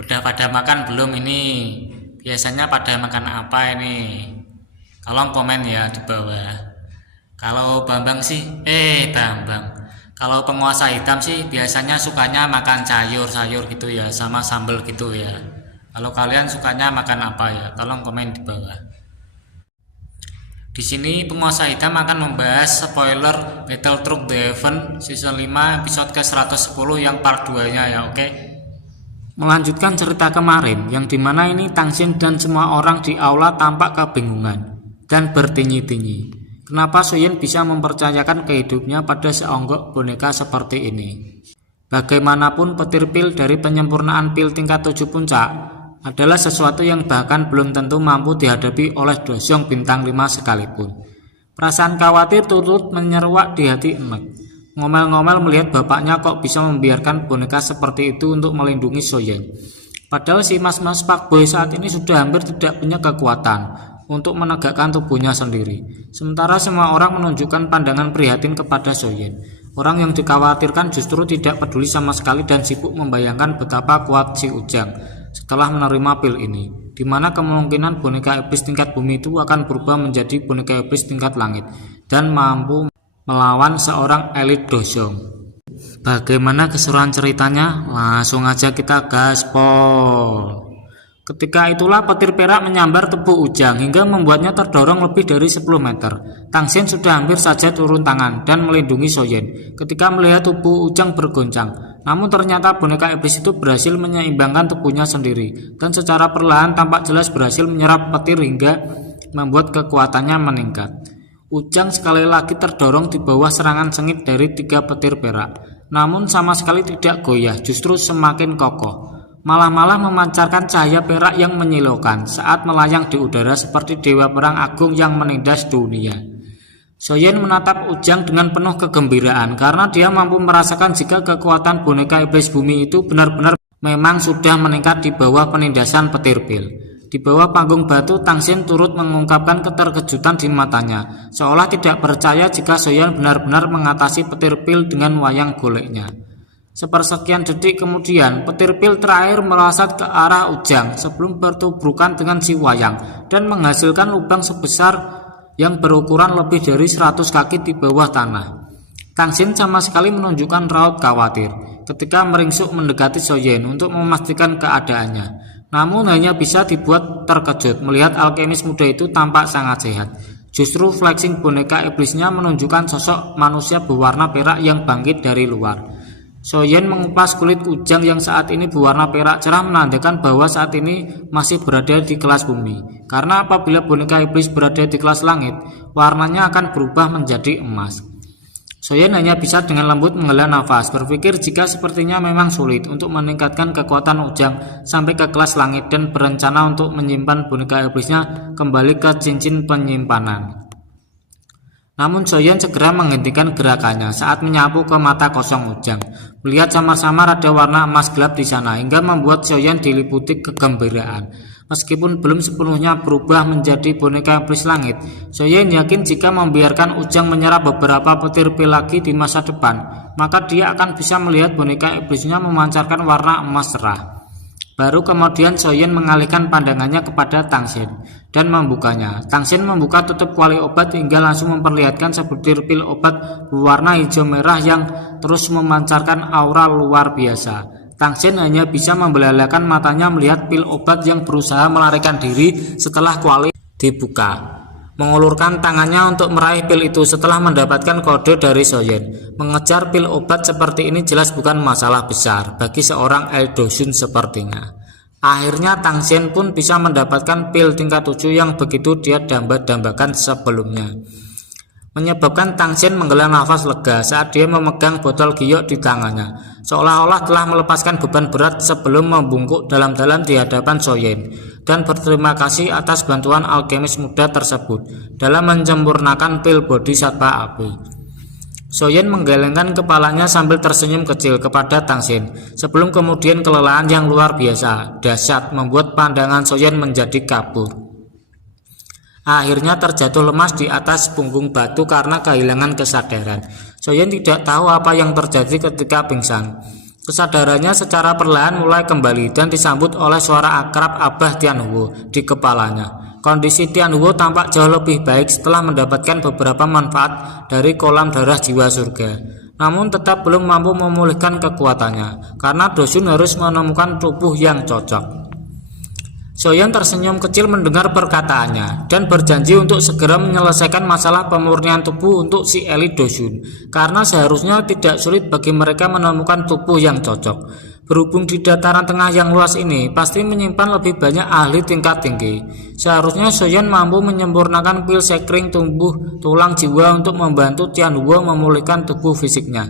Udah pada makan belum ini? Biasanya pada makan apa ini? Tolong komen ya di bawah. Kalau Bambang sih, Bambang. Kalau penguasa hitam sih biasanya sukanya makan sayur-sayur gitu ya, sama sambal gitu ya. Kalau kalian sukanya makan apa ya? Tolong komen di bawah. Di sini penguasa hitam akan membahas spoiler Battle Truck The Heaven season 5 episode ke-110 yang part 2-nya ya, oke? Melanjutkan cerita kemarin yang dimana ini Tangxin dan semua orang di aula tampak kebingungan dan bertinyi-tinyi. Kenapa Soyen bisa mempercayakan kehidupnya pada seonggok boneka seperti ini? Bagaimanapun petir pil dari penyempurnaan pil tingkat 7 puncak adalah sesuatu yang bahkan belum tentu mampu dihadapi oleh Dosyong bintang 5 sekalipun. Perasaan khawatir turut menyeruak di hati Emek. Ngomel-ngomel melihat bapaknya kok bisa membiarkan boneka seperti itu untuk melindungi Soyen. Padahal si mas-mas Pak Boy saat ini sudah hampir tidak punya kekuatan untuk menegakkan tubuhnya sendiri. Sementara semua orang menunjukkan pandangan prihatin kepada Soyen. Orang yang dikhawatirkan justru tidak peduli sama sekali dan sibuk membayangkan betapa kuat si Ujang setelah menerima pil ini, di mana kemungkinan boneka iblis tingkat bumi itu akan berubah menjadi boneka iblis tingkat langit dan mampu melawan seorang elit Dosyong. Bagaimana keseruan ceritanya? Langsung aja kita gaspol. Ketika itulah petir perak menyambar tubuh Ujang hingga membuatnya terdorong lebih dari 10 meter. Tangxin sudah hampir saja turun tangan dan melindungi Soyen ketika melihat tubuh Ujang bergoncang. Namun ternyata boneka iblis itu berhasil menyeimbangkan tubuhnya sendiri dan secara perlahan tampak jelas berhasil menyerap petir hingga membuat kekuatannya meningkat. Ujang sekali lagi terdorong di bawah serangan sengit dari 3 petir perak. Namun sama sekali tidak goyah, justru semakin kokoh. Malah memancarkan cahaya perak yang menyilaukan saat melayang di udara seperti dewa perang agung yang menindas dunia. Soyen menatap Ujang dengan penuh kegembiraan karena dia mampu merasakan jika kekuatan boneka iblis bumi itu benar-benar memang sudah meningkat di bawah penindasan petir pil. Di bawah panggung batu, Tangxin turut mengungkapkan keterkejutan di matanya, seolah tidak percaya jika Soyen benar-benar mengatasi petir pil dengan wayang goleknya. Sepersekian detik kemudian, petir pil terakhir melesat ke arah Ujang sebelum bertubrukan dengan si wayang dan menghasilkan lubang sebesar yang berukuran lebih dari 100 kaki di bawah tanah. Tangxin sama sekali menunjukkan raut khawatir ketika meringsuk mendekati Soyen untuk memastikan keadaannya. Namun hanya bisa dibuat terkejut melihat alkemis muda itu tampak sangat sehat. Justru flexing boneka iblisnya menunjukkan sosok manusia berwarna perak yang bangkit dari luar. Soyen mengupas kulit Ujang yang saat ini berwarna perak cerah menandakan bahwa saat ini masih berada di kelas bumi. Karena apabila boneka iblis berada di kelas langit, warnanya akan berubah menjadi emas. Soyen hanya bisa dengan lembut menghela nafas, berpikir jika sepertinya memang sulit untuk meningkatkan kekuatan Ujang sampai ke kelas langit dan berencana untuk menyimpan boneka iblisnya kembali ke cincin penyimpanan. Namun Soyen segera menghentikan gerakannya saat menyapu ke mata kosong Ujang. Melihat samar-samar ada warna emas gelap di sana hingga membuat Soyen diliputi kegembiraan. Meskipun belum sepenuhnya berubah menjadi boneka iblis langit, Soyen yakin jika membiarkan Ujang menyerap beberapa petir pil lagi di masa depan, maka dia akan bisa melihat boneka iblisnya memancarkan warna emas cerah. Baru kemudian Soyen mengalihkan pandangannya kepada Tangxin dan membukanya. Tangxin membuka tutup kuali obat hingga langsung memperlihatkan sebutir pil obat berwarna hijau merah yang terus memancarkan aura luar biasa. Tangxin hanya bisa membelalakan matanya melihat pil obat yang berusaha melarikan diri setelah kuali dibuka. Mengulurkan tangannya untuk meraih pil itu setelah mendapatkan kode dari Soyen. Mengejar pil obat seperti ini jelas bukan masalah besar bagi seorang Eldoshun sepertinya. Akhirnya Tangxin pun bisa mendapatkan pil tingkat 7 yang begitu dia damba-dambakan sebelumnya. Menyebabkan Tangxin menghela nafas lega saat dia memegang botol giok di tangannya, seolah-olah telah melepaskan beban berat sebelum membungkuk dalam-dalam di hadapan Soyen dan berterima kasih atas bantuan alkemis muda tersebut dalam menyempurnakan pil body satwa api. Soyen menggelengkan kepalanya sambil tersenyum kecil kepada Tangxin sebelum kemudian kelelahan yang luar biasa dahsyat membuat pandangan Soyen menjadi kabur. Akhirnya terjatuh lemas di atas punggung batu karena kehilangan kesadaran. Soyen tidak tahu apa yang terjadi ketika pingsan. Kesadarannya secara perlahan mulai kembali dan disambut oleh suara akrab Abah Tianhuo di kepalanya. Kondisi Tianhuo tampak jauh lebih baik setelah mendapatkan beberapa manfaat dari kolam darah jiwa surga. Namun tetap belum mampu memulihkan kekuatannya karena Doshun harus menemukan tubuh yang cocok. Soyeon tersenyum kecil mendengar perkataannya dan berjanji untuk segera menyelesaikan masalah pemurnian tubuh untuk si elit Doshun, karena seharusnya tidak sulit bagi mereka menemukan tubuh yang cocok. Berhubung di dataran tengah yang luas ini pasti menyimpan lebih banyak ahli tingkat tinggi, seharusnya Soyeon mampu menyempurnakan pil sekring tubuh tulang jiwa untuk membantu Tianhuo memulihkan tubuh fisiknya.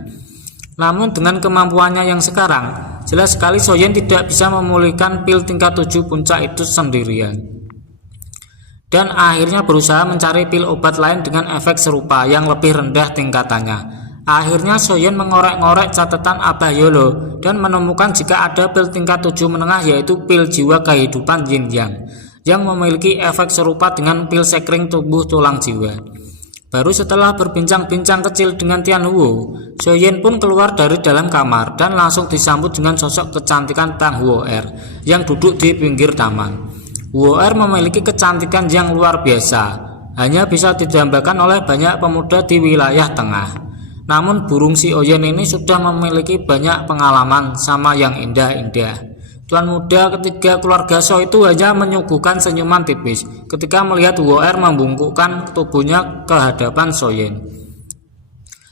Namun dengan kemampuannya yang sekarang, jelas sekali Soyeon tidak bisa memulihkan pil tingkat 7 puncak itu sendirian. Dan akhirnya berusaha mencari pil obat lain dengan efek serupa yang lebih rendah tingkatannya. Akhirnya Soyeon mengorek-ngorek catatan Abah Yolo dan menemukan jika ada pil tingkat 7 menengah, yaitu pil jiwa kehidupan Yin Yang, yang memiliki efek serupa dengan pil sekring tubuh tulang jiwa. Baru setelah berbincang-bincang kecil dengan Tianhuo, Soyeon pun keluar dari dalam kamar dan langsung disambut dengan sosok kecantikan Tang Huo'er yang duduk di pinggir taman. Huo'er memiliki kecantikan yang luar biasa, hanya bisa didambakan oleh banyak pemuda di wilayah tengah. Namun burung si Oyen ini sudah memiliki banyak pengalaman sama yang indah-indah. Tuan muda ketiga keluarga So itu hanya menyuguhkan senyuman tipis ketika melihat Huo'er membungkukkan tubuhnya ke hadapan Soyeon.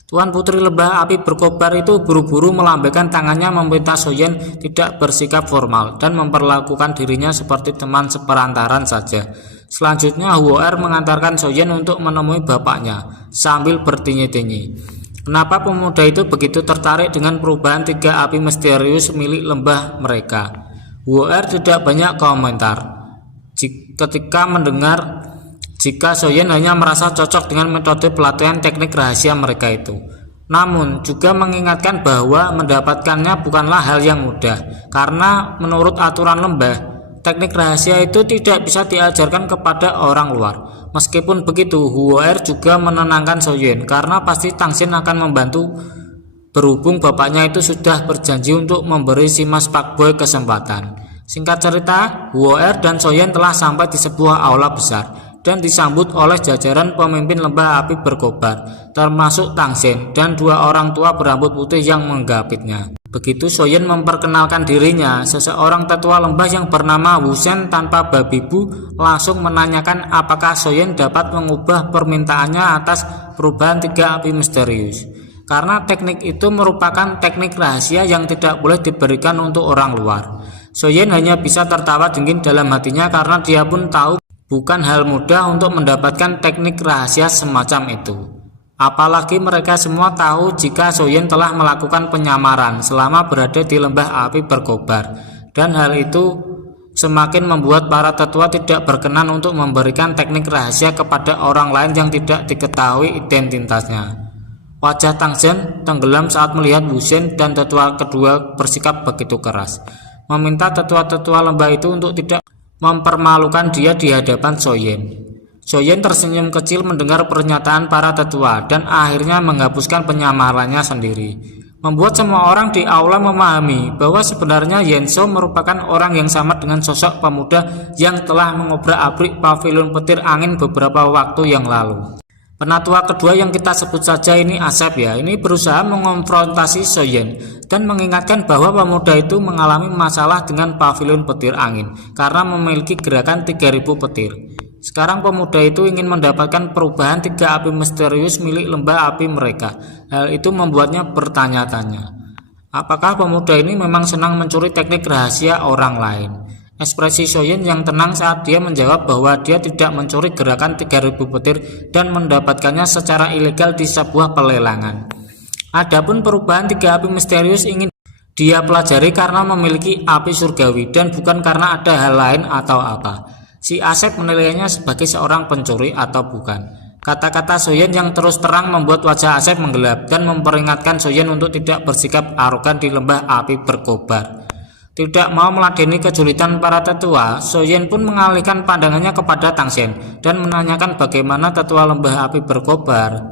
Tuan putri lebah api berkobar itu buru-buru melambaikan tangannya meminta Soyeon tidak bersikap formal dan memperlakukan dirinya seperti teman seperantaran saja. Selanjutnya Huo'er mengantarkan Soyeon untuk menemui bapaknya sambil bertinyi-tinyi. Kenapa pemuda itu begitu tertarik dengan perubahan 3 api misterius milik lembah mereka? Huo'er tidak banyak komentar ketika mendengar jika Soyeon hanya merasa cocok dengan metode pelatihan teknik rahasia mereka itu. Namun juga mengingatkan bahwa mendapatkannya bukanlah hal yang mudah, karena menurut aturan lembah, teknik rahasia itu tidak bisa diajarkan kepada orang luar. Meskipun begitu, Huo'er juga menenangkan Soyeon karena pasti Tangsen akan membantu. Berhubung bapaknya itu sudah berjanji untuk memberi si Mas Pakboy kesempatan. Singkat cerita, Huo'er dan Soyeon telah sampai di sebuah aula besar dan disambut oleh jajaran pemimpin lembah api berkobar, termasuk Tangsen dan 2 orang tua berambut putih yang menggapitnya. Begitu Soyeon memperkenalkan dirinya, seseorang tetua lembah yang bernama Wusen tanpa babi bu langsung menanyakan apakah Soyeon dapat mengubah permintaannya atas perubahan 3 api misterius. Karena teknik itu merupakan teknik rahasia yang tidak boleh diberikan untuk orang luar. Soyeon hanya bisa tertawa dingin dalam hatinya karena dia pun tahu bukan hal mudah untuk mendapatkan teknik rahasia semacam itu. Apalagi mereka semua tahu jika Soyeon telah melakukan penyamaran selama berada di lembah api berkobar, dan hal itu semakin membuat para tetua tidak berkenan untuk memberikan teknik rahasia kepada orang lain yang tidak diketahui identitasnya. Wajah Tangsen tenggelam saat melihat Wusen dan tetua kedua bersikap begitu keras, meminta tetua-tetua lembah itu untuk tidak mempermalukan dia di hadapan Soyeon. Soyeon tersenyum kecil mendengar pernyataan para tetua dan akhirnya menghapuskan penyamarannya sendiri, membuat semua orang di aula memahami bahwa sebenarnya Yenso merupakan orang yang sama dengan sosok pemuda yang telah mengobrak-abrik pavilion petir angin beberapa waktu yang lalu. Penatua kedua yang kita sebut saja ini Asep ya, ini berusaha mengonfrontasi Soyeon dan mengingatkan bahwa pemuda itu mengalami masalah dengan pavilion petir angin karena memiliki gerakan 3000 petir. Sekarang pemuda itu ingin mendapatkan perubahan 3 api misterius milik lembah api mereka. Hal itu membuatnya bertanya-tanya, apakah pemuda ini memang senang mencuri teknik rahasia orang lain? Ekspresi Soyeon yang tenang saat dia menjawab bahwa dia tidak mencuri gerakan 3000 petir dan mendapatkannya secara ilegal di sebuah pelelangan. Adapun perubahan 3 api misterius ingin dia pelajari karena memiliki api surgawi dan bukan karena ada hal lain atau apa. Si Asep menilainya sebagai seorang pencuri atau bukan. Kata-kata Soyeon yang terus terang membuat wajah Asep menggelap dan memperingatkan Soyeon untuk tidak bersikap arogan di lembah api berkobar. Tidak mau meladeni kejulitan para tetua, Soyeon pun mengalihkan pandangannya kepada Tangsen dan menanyakan bagaimana tetua lembah api berkobar.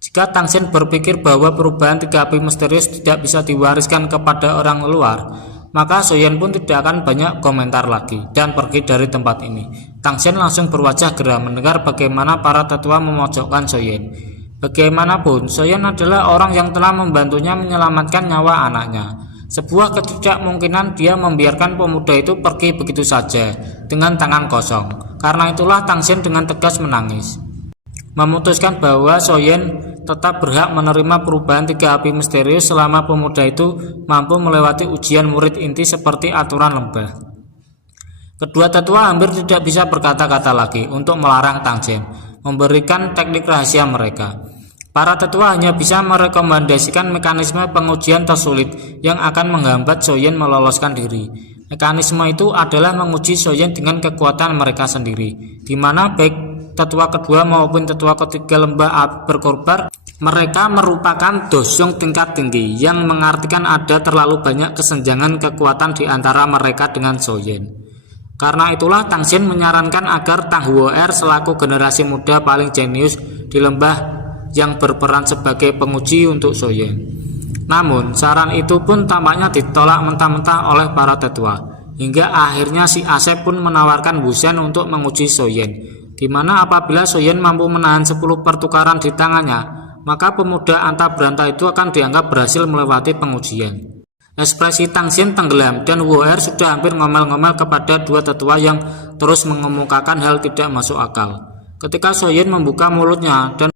Jika Jika Tangsen berpikir bahwa perubahan 3 api misterius tidak bisa diwariskan kepada orang luar, maka Soyen pun tidak akan banyak komentar lagi dan pergi dari tempat ini. Tangsen langsung berwajah geram mendengar bagaimana para tetua memojokkan Soyen. Bagaimanapun, Soyen adalah orang yang telah membantunya menyelamatkan nyawa anaknya. Sebuah ketidakmungkinan dia membiarkan pemuda itu pergi begitu saja dengan tangan kosong. Karena itulah Tangsen dengan tegas menangis, memutuskan bahwa Soyen tetap berhak menerima perubahan 3 api misterius selama pemuda itu mampu melewati ujian murid inti seperti aturan lembah. Kedua tetua hampir tidak bisa berkata-kata lagi untuk melarang Tangsen memberikan teknik rahasia mereka. Para tetua hanya bisa merekomendasikan mekanisme pengujian tersulit yang akan menghambat Soyen meloloskan diri. Mekanisme itu adalah menguji Soyen dengan kekuatan mereka sendiri, di mana baik tetua kedua maupun tetua ketiga lembah berkorban, mereka merupakan dosyong tingkat tinggi, yang mengartikan ada terlalu banyak kesenjangan kekuatan di antara mereka dengan Soyen. Karena itulah Tangsen menyarankan agar Tang Huo'er selaku generasi muda paling jenius di lembah yang berperan sebagai penguji untuk Soyen. Namun saran itu pun tampaknya ditolak mentah-mentah oleh para tetua, hingga akhirnya si Asep pun menawarkan Wusen untuk menguji Soyen, di mana apabila Soyen mampu menahan 10 pertukaran di tangannya, maka pemuda anta beranta itu akan dianggap berhasil melewati pengujian. Ekspresi Tangsen tenggelam dan Huo'er sudah hampir ngomel-ngomel kepada dua tetua yang terus mengemukakan hal tidak masuk akal. Ketika Soyen membuka mulutnya dan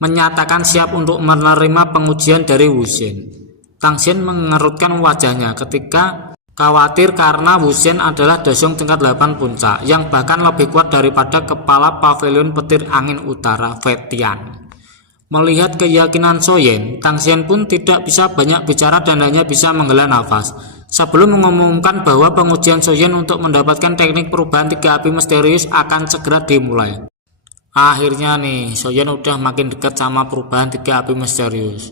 menyatakan siap untuk menerima pengujian dari Wusen, Tangsen mengerutkan wajahnya ketika khawatir karena Wusen adalah dosyong tingkat 8 puncak yang bahkan lebih kuat daripada kepala pavilion petir angin utara Fetian. Melihat keyakinan Soyen, Tangsen pun tidak bisa banyak bicara dan hanya bisa menghela nafas sebelum mengumumkan bahwa pengujian Soyen untuk mendapatkan teknik perubahan 3 api misterius akan segera dimulai. Akhirnya nih, Soyen udah makin dekat sama perubahan 3 api misterius.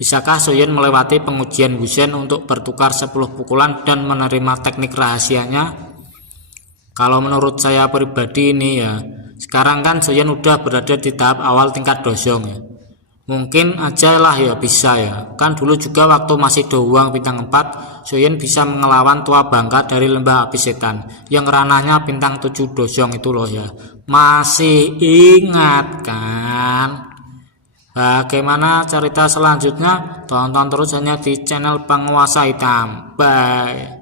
Bisakah Soyen melewati pengujian Wusen untuk bertukar 10 pukulan dan menerima teknik rahasianya? Kalau menurut saya pribadi ini ya, sekarang kan Soyen udah berada di tahap awal tingkat dosyong ya. Mungkin aja lah ya bisa ya. Kan dulu juga waktu masih doang bintang 4, Soyen bisa mengelawan tua bangka dari lembah api setan yang ranahnya bintang 7 dosyong itu loh ya. Masih ingat kan? Bagaimana cerita selanjutnya? Tonton terus hanya di channel Penguasa Hitam. Bye.